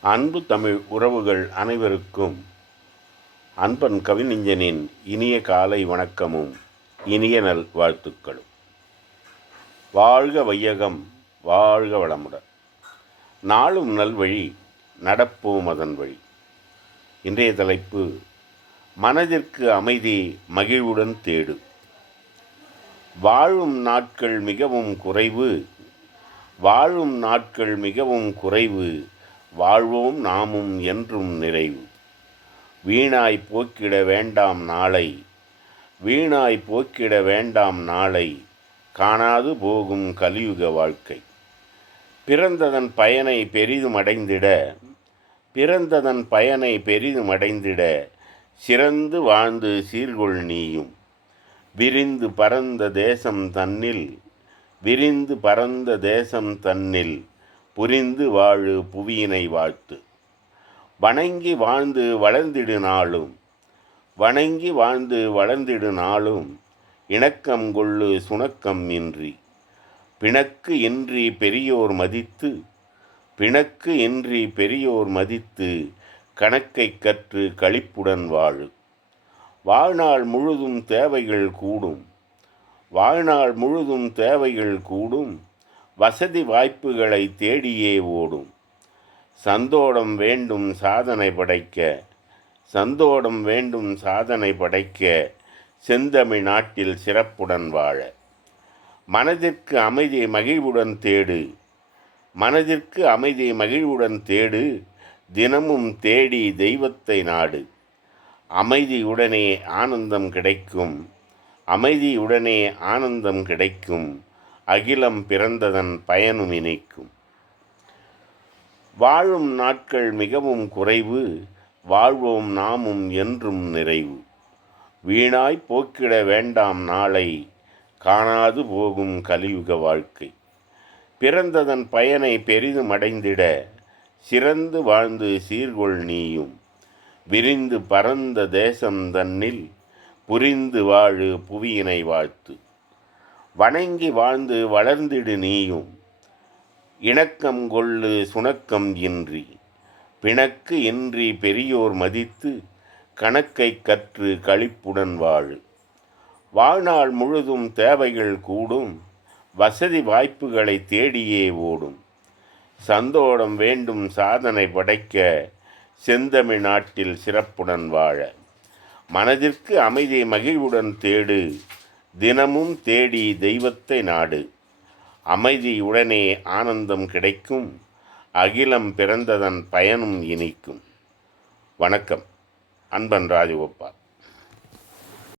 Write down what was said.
அன்பு தமிழ் உறவுகள் அனைவருக்கும் அன்பன் கவிஞனின் இனிய காலை வணக்கமும் இனிய நல் வாழ்த்துக்களும். வாழ்க வையகம் வாழ்க வளமுடன். நாளும் நல்வழி நடப்போம் அதன் வழி. இன்றைய தலைப்பு மனதிற்கு அமைதி மகிழ்வுடன் தேடு. வாழும் நாட்கள் மிகவும் குறைவு வாழும் நாட்கள் மிகவும் குறைவு வாழ்வோம் நாமும் என்றும் நிறைவு. வீணாய் போக்கிட வேண்டாம் நாளை வீணாய் போக்கிட வேண்டாம் நாளை காணாது போகும் கலியுக வாழ்க்கை. பிறந்ததன் பயனை பெரிதும் அடைந்திட பிறந்ததன் பயனை பெரிதும் அடைந்திட சிறந்து வாழ்ந்து சீர்கொள் நீயும். விரிந்து பரந்த தேசம் தன்னில் விரிந்து பரந்த தேசம் தன்னில் புரிந்து வாழு புவியினை வாழ்த்து. வணங்கி வாழ்ந்து வளர்ந்திடு நாளும். வணங்கி வாழ்ந்து வளர்ந்திடு நாளும். இணக்கம் கொள்ளு சுணக்கம் இன்றி. பிணக்கு இன்றி பெரியோர் மதித்து. பிணக்கு இன்றி பெரியோர் மதித்து கணக்கை கற்று களிப்புடன் வாழு. வாழ்நாள் முழுதும் தேவைகள் கூடும். வாழ்நாள் முழுதும் தேவைகள் கூடும். வசதி வாய்ப்புகளை தேடியே ஓடும். சந்தோடம் வேண்டும் சாதனை படைக்க சந்தோடம் வேண்டும் சாதனை படைக்க செந்தமிழ் நாட்டில் சிறப்புடன் வாழ. மனதிற்கு அமைதி மகிழ்வுடன் தேடு. மனதிற்கு அமைதி மகிழ்வுடன் தேடு. தினமும் தேடி தெய்வத்தை நாடு. அமைதியுடனே ஆனந்தம் கிடைக்கும். அமைதியுடனே ஆனந்தம் கிடைக்கும். அகிலம் பிறந்ததன் பயனும் இணைக்கும் வாழும் நாட்கள் மிகவும் குறைவு வாழ்வோம் நாமும் என்றும் நிறைவு. வீணாய் போக்கிட வேண்டாம் நாளை காணாது போகும் கலியுக வாழ்க்கை. பிறந்ததன் பயனை பெரிதும் அடைந்திட சிறந்து வாழ்ந்து சீர்கொள் நீயும். விரிந்து பரந்த தேசம் தன்னில் புரிந்து வாழு புவியினை வாழ்த்து. வணங்கி வாழ்ந்து வளர்ந்திடு நீயும். இணக்கம் கொள்ளு சுணக்கம் இன்றி. பிணக்கு இன்றி பெரியோர் மதித்து கணக்கை கற்று களிப்புடன் வாழு. வாழ்நாள் முழுதும் தேவைகள் கூடும். வசதி வாய்ப்புகளை தேடியே ஓடும். சந்தோடம் வேண்டும் சாதனை படைக்க செந்தமிழ் நாட்டில் சிறப்புடன் வாழ. மனதிற்கு அமைதி மகிழ்வுடன் தேடு. தினமும் தேடி தெய்வத்தை நாடு. அமைதியுடனே ஆனந்தம் கிடைக்கும். அகிலம் பிறந்ததன் பயனும் இனிக்கும். வணக்கம். அன்பன் ராஜகோபால்.